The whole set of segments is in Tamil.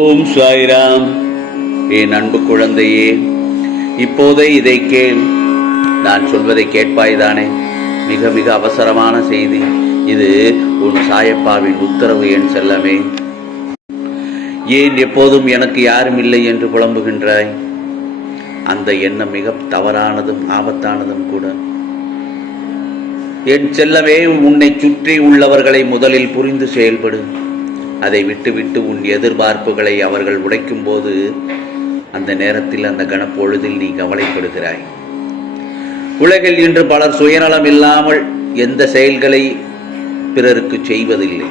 ஓம் சாய்ராம். என் அன்பு குழந்தையே இப்போதே இதை கேள். நான் சொல்வதை கேட்பாய்தானே. மிக மிக அவசரமான செய்தி. இது உன் சாயப்பாவின் உத்தரவு என் செல்லமே. ஏன் எப்போதும் எனக்கு யாரும் இல்லை என்று புலம்புகின்றாய்? அந்த எண்ணம் மிக தவறானதும் ஆபத்தானதும் கூட. என் செல்லமே உன்னை சுற்றி உள்ளவர்களை முதலில் புரிந்து செயல்படு. அதை விட்டுவிட்டு உன் எதிர்பார்ப்புகளை அவர்கள் உடைக்கும் போது அந்த நேரத்தில் அந்த கணப்பொழுதில் நீ கவலைப்படுகிறாய். உலகில் இன்று பலர் சுயநலம் இல்லாமல் எந்த செயல்களை பிறருக்கு செய்வதில்லை.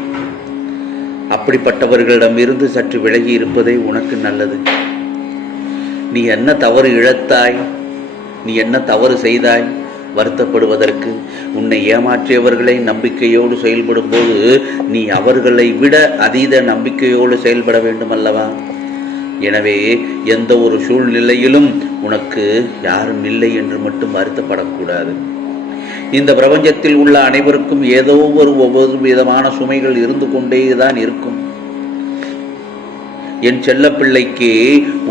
அப்படிப்பட்டவர்களிடம் இருந்து சற்று விலகி இருப்பதே உனக்கு நல்லது. நீ என்ன தவறு இழத்தாய்? நீ என்ன தவறு செய்தாய்? வருத்தப்படுவதற்கு உன்னை ஏமாற்றியவர்களை நம்பிக்கையோடு செயல்படும் போது நீ அவர்களை விட அதீத நம்பிக்கையோடு செயல்பட வேண்டும் அல்லவா எனவே எந்த ஒரு சூழ்நிலையிலும் உனக்கு யாரும் இல்லை என்று மட்டும் வருத்தப்படக்கூடாது. இந்த பிரபஞ்சத்தில் உள்ள அனைவருக்கும் ஏதோ ஒரு ஒவ்வொரு விதமான சுமைகள் இருந்து கொண்டே தான் இருக்கும். என் செல்ல பிள்ளைக்கு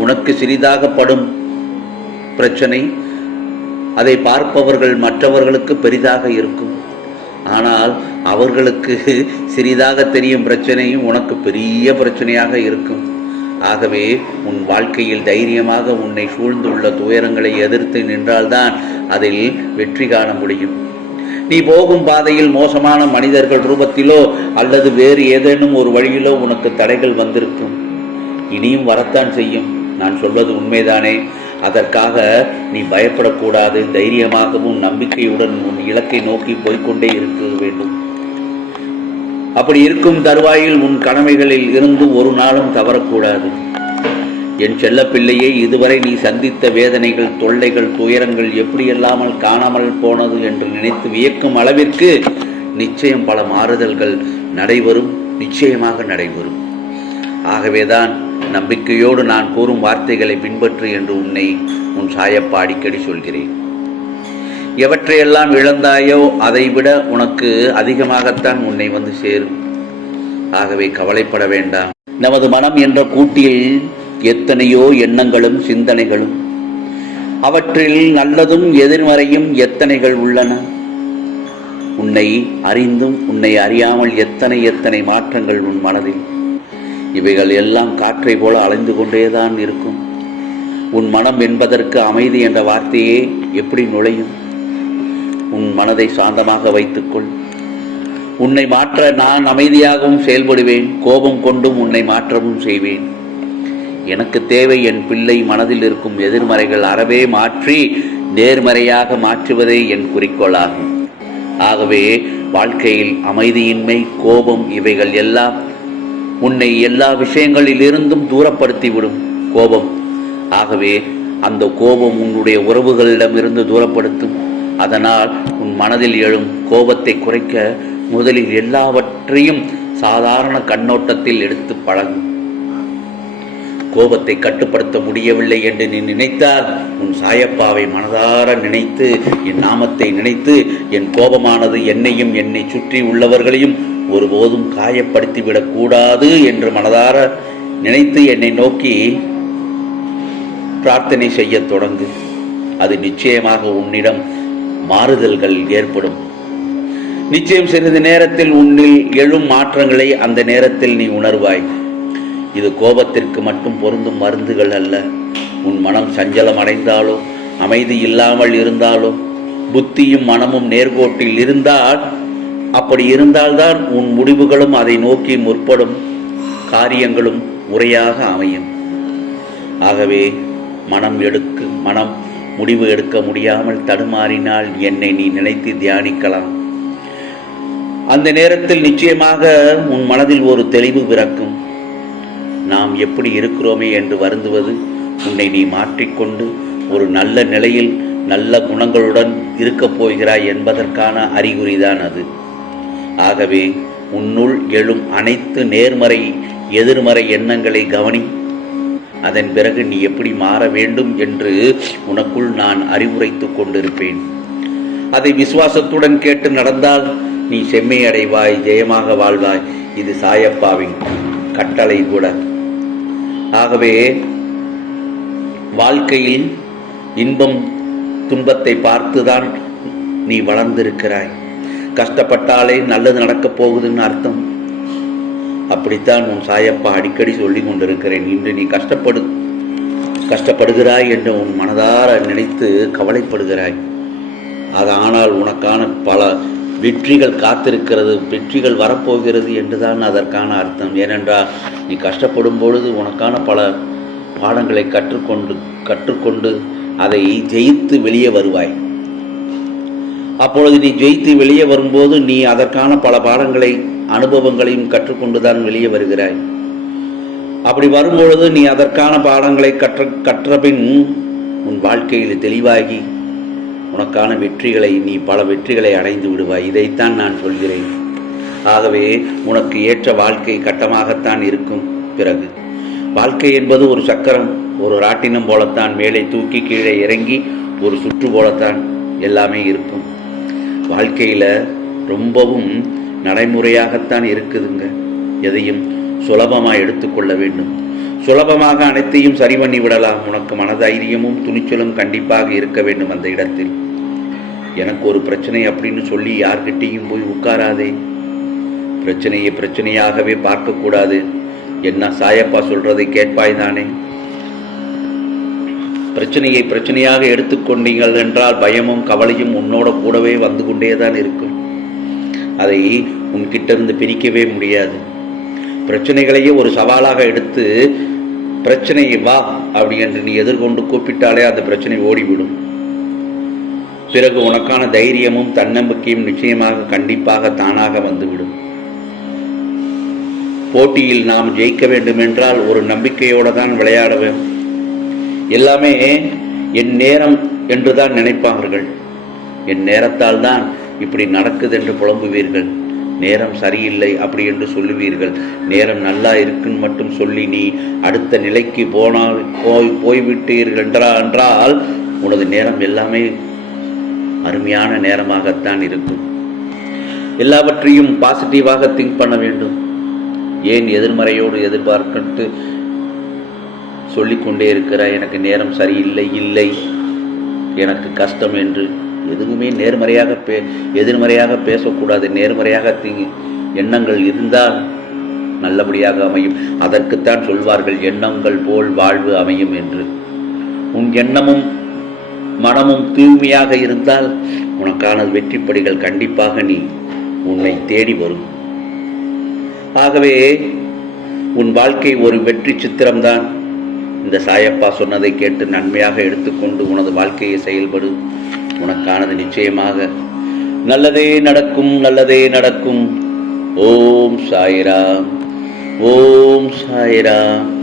உனக்கு சிறிதாக படும் பிரச்சனை அதை பார்ப்பவர்கள் மற்றவர்களுக்கு பெரிதாக இருக்கும். ஆனால் அவர்களுக்கு சிறிதாக தெரியும் பிரச்சனையும் உனக்கு பெரிய பிரச்சனையாக இருக்கும். ஆகவே உன் வாழ்க்கையில் தைரியமாக உன்னை சூழ்ந்துள்ள துயரங்களை எதிர்த்து நின்றால்தான் அதில் வெற்றி காண முடியும். நீ போகும் பாதையில் மோசமான மனிதர்கள் ரூபத்திலோ அல்லது வேறு ஏதேனும் ஒரு வழியிலோ உனக்கு தடைகள் வந்திருக்கும். இனியும் வரத்தான் செய்யும். நான் சொல்வது உண்மைதானே? அதற்காக நீ பயப்படக்கூடாது தைரியமாகவும் நம்பிக்கையுடன் உன் இலக்கை நோக்கி போய்க்கொண்டே இருக்க வேண்டும். அப்படி இருக்கும் தருவாயில் உன் கடமைகளில் இருந்து ஒரு நாளும் தவறக்கூடாது. என் செல்ல பிள்ளையே இதுவரை நீ சந்தித்த வேதனைகள் தொல்லைகள் துயரங்கள் எப்படியெல்லாமல் காணாமல் போனது என்று நினைத்து வியக்கும் அளவிற்கு நிச்சயம் பல மாறுதல்கள் நடைபெறும் நிச்சயமாக நடைபெறும். ஆகவேதான் நம்பிக்கையோடு நான் கூறும் வார்த்தைகளை பின்பற்று என்று உன்னை உன் சாயப்பா அடிக்கடி சொல்கிறேன். எவற்றையெல்லாம் இழந்தாயோ அதைவிட உனக்கு அதிகமாகத்தான் உன்னை வந்து சேரும். ஆகவே கவலைப்பட வேண்டாம். நமது மனம் என்ற கூட்டில் எத்தனையோ எண்ணங்களும் சிந்தனைகளும் அவற்றில் நல்லதும் எதிர்மறையும் எத்தனைகள் உள்ளன? உன்னை அறிந்தும் உன்னை அறியாமல் எத்தனை எத்தனை மாற்றங்கள் உன் மனதில்? இவைகள் எல்லாம் காற்றை போல அலைந்து கொண்டேதான் இருக்கும். உன் மனம் என்பதற்கு அமைதி என்ற வார்த்தையே எப்படி நுழையும்? உன் மனதை சாந்தமாக வைத்துக்கொள். உன்னை மாற்ற நான் அமைதியாகவும் செயல்படுவேன். கோபம் கொண்டும் உன்னை மாற்றவும் செய்வேன். எனக்கு தேவை என் பிள்ளை மனதில் இருக்கும் எதிர்மறைகள் அறவே மாற்றி நேர்மறையாக மாற்றுவதே என் குறிக்கோளாகும். ஆகவே வாழ்க்கையில் அமைதியின்மை கோபம் இவைகள் எல்லாம் உன்னை எல்லா விஷயங்களிலிருந்தும் தூரப்படுத்திவிடும். கோபம். ஆகவே அந்த கோபம் உன்னுடைய உறவுகளிடமிருந்து தூரப்படுத்தும். அதனால் உன் மனதில் எழும் கோபத்தை குறைக்க முதலில் எல்லாவற்றையும் சாதாரண கண்ணோட்டத்தில் எடுத்து பழகும். கோபத்தை கட்டுப்படுத்த முடியவில்லை என்று நீ நினைத்தால் உன் சாயப்பாவை மனதார நினைத்து என் நாமத்தை நினைத்து என் கோபமானது என்னையும் என்னை சுற்றி உள்ளவர்களையும் ஒருபோதும் காயப்படுத்திவிடக்கூடாது என்று மனதார நினைத்து என்னை நோக்கி பிரார்த்தனை செய்யத் தொடங்கு. அது நிச்சயமாக உன்னிடம் மாறுதல்கள் ஏற்படும். நிச்சயம் சிறிது நேரத்தில் உன்னில் எழும் மாற்றங்களை அந்த நேரத்தில் நீ உணர்வாய். இது கோபத்திற்கு மட்டும் பொருந்தும் மருந்துகள் அல்ல. உன் மனம் சஞ்சலம் அடைந்தாலோ அமைதி இல்லாமல் இருந்தாலோ புத்தியும் மனமும் நேர்கோட்டில் இருந்தால் அப்படி இருந்தால்தான் உன் முடிவுகளும் அதை நோக்கி முற்படும் காரியங்களும் முறையாக அமையும். ஆகவே மனம் எடுக்கு மனம் முடிவு எடுக்க முடியாமல் தடுமாறினால் என்னை நீ நினைத்து தியானிக்கலாம். அந்த நேரத்தில் நிச்சயமாக உன் மனதில் ஒரு தெளிவு பிறக்கும். நாம் எப்படி இருக்கிறோமே என்று வருந்துவது உன்னை நீ மாற்றிக்கொண்டு ஒரு நல்ல நிலையில் நல்ல குணங்களுடன் இருக்கப் போகிறாய் என்பதற்கான அறிகுறிதான் அது. ஆகவே உன்னுள் எழும் அனைத்து நேர்மறை எதிர்மறை எண்ணங்களை கவனி. அதன் பிறகு நீ எப்படி மாற வேண்டும் என்று உனக்குள் நான் அறிவுரைத்துக் கொண்டிருப்பேன். அதை விசுவாசத்துடன் கேட்டு நடந்தால் நீ செம்மை அடைவாய் ஜெயமாக வாழ்வாய். இது சாயப்பாவின் கட்டளை கூட. ஆகவே வாழ்க்கையில் இன்பம் துன்பத்தை பார்த்துதான் நீ வளர்ந்திருக்கிறாய். கஷ்டப்பட்டாலே நல்லது நடக்கப் போகுதுன்னு அர்த்தம். அப்படித்தான் உன் சாயப்பா அடிக்கடி சொல்லி கொண்டிருக்கிறேன். இன்று நீ கஷ்டப்படு கஷ்டப்படுகிறாய் என்று உன் மனதார நினைத்து கவலைப்படுகிறாய். அது ஆனால் உனக்கான பல வெற்றிகள் காத்திருக்கிறது வெற்றிகள் வரப்போகிறது என்றுதான் அதற்கான அர்த்தம். ஏனென்றால் நீ கஷ்டப்படும் பொழுது உனக்கான பல பாடங்களை கற்றுக்கொண்டு கற்றுக்கொண்டு அதை ஜெயித்து வெளியே வருவாய். அப்பொழுது நீ ஜெயித்து வெளியே வரும்போது நீ அதற்கான பல பாடங்களை அனுபவங்களையும் கற்றுக்கொண்டுதான் வெளியே வருகிறாய். அப்படி வரும்பொழுது நீ அதற்கான பாடங்களை கற்ற கற்றபின் உன் வாழ்க்கையில் தெளிவாகி உனக்கான வெற்றிகளை நீ பல வெற்றிகளை அடைந்து விடுவாய். இதைத்தான் நான் சொல்கிறேன். ஆகவே உனக்கு ஏற்ற வாழ்க்கை கட்டமாகத்தான் இருக்கும். பிறகு வாழ்க்கை என்பது ஒரு சக்கரம். ஒரு ராட்டினம் போலத்தான் மேலே தூக்கி கீழே இறங்கி ஒரு சுற்று போலத்தான் எல்லாமே இருக்கும். வாழ்க்கையில் ரொம்பவும் நடைமுறையாகத்தான் இருக்குதுங்க. எதையும் சுலபமாக எடுத்துக்கொள்ள வேண்டும். சுலபமாக அனைத்தையும் சரி பண்ணி விடலாம். உனக்கு மனதைரியமும் துணிச்சலும் கண்டிப்பாக இருக்க வேண்டும் அந்த இடத்தில். எனக்கு ஒரு பிரச்சனை அப்படின்னு சொல்லி யார்கிட்டேயும் போய் உட்காராதே. பிரச்சனையை பிரச்சனையாகவே பார்க்கக்கூடாது. என்ன சாயப்பா சொல்றதை கேட்பாய் தானே பிரச்சனையை பிரச்சனையாக எடுத்துக்கொண்டீங்கள் என்றால் பயமும் கவலையும் உன்னோட கூடவே வந்து கொண்டே தான் இருக்கும். அதை உன்கிட்ட இருந்து பிரிக்கவே முடியாது. பிரச்சனைகளையே ஒரு சவாலாக எடுத்து பிரச்சனையை வா அப்படி என்று நீ எதிர்கொண்டு கூப்பிட்டாலே அந்த பிரச்சனை ஓடிவிடும். பிறகு உனக்கான தைரியமும் தன்னம்பிக்கையும் நிச்சயமாக கண்டிப்பாக தானாக வந்துவிடும். போட்டியில் நாம் ஜெயிக்க வேண்டும் என்றால் ஒரு நம்பிக்கையோடு தான் விளையாட வேண்டும் எல்லாமே என் நேரம் என்று தான் நினைப்பார்கள். என் நேரத்தால் தான் இப்படி நடக்குது என்று புலம்புவீர்கள். நேரம் சரியில்லை அப்படி என்று சொல்லுவீர்கள். நேரம் நல்லா இருக்குன்னு மட்டும் சொல்லி நீ அடுத்த நிலைக்கு போனால் போய் போய்விட்டீர்கள் என்றா என்றால் உனது நேரம் எல்லாமே அருமையான நேரமாகத்தான் இருக்கும். எல்லாவற்றையும் பாசிட்டிவாக திங்க் பண்ண வேண்டும். ஏன் எதிர்மறையோடு எதிர்பார்க்கட்டு சொல்லிக்கொண்டே இருக்கிறாய்? எனக்கு நேரம் சரியில்லை இல்லை. எனக்கு கஷ்டம் என்று எதுவுமே நேர்மறையாக பே எதிர்மறையாக பேசக்கூடாது. நேர்மறையாக தீங்கு எண்ணங்கள் இருந்தால் நல்லபடியாக அமையும். அதற்குத்தான் சொல்வார்கள் எண்ணங்கள் போல் வாழ்வு அமையும் என்று. உன் எண்ணமும் மனமும் தூய்மையாக இருந்தால் உனக்கான வெற்றிப்படிகள் கண்டிப்பாக நீ உன்னை தேடி வரும். ஆகவே உன் வாழ்க்கை ஒரு வெற்றி சித்திரம்தான். இந்த சாயப்பா சொன்னதை கேட்டு நன்மையாக எடுத்துக்கொண்டு உனது வாழ்க்கையை செயல்படு. உனக்கானது நிச்சயமாக. நல்லதே நடக்கும் நல்லதே நடக்கும். ஓம் சாய்ராம் ஓம் சாய்ராம்.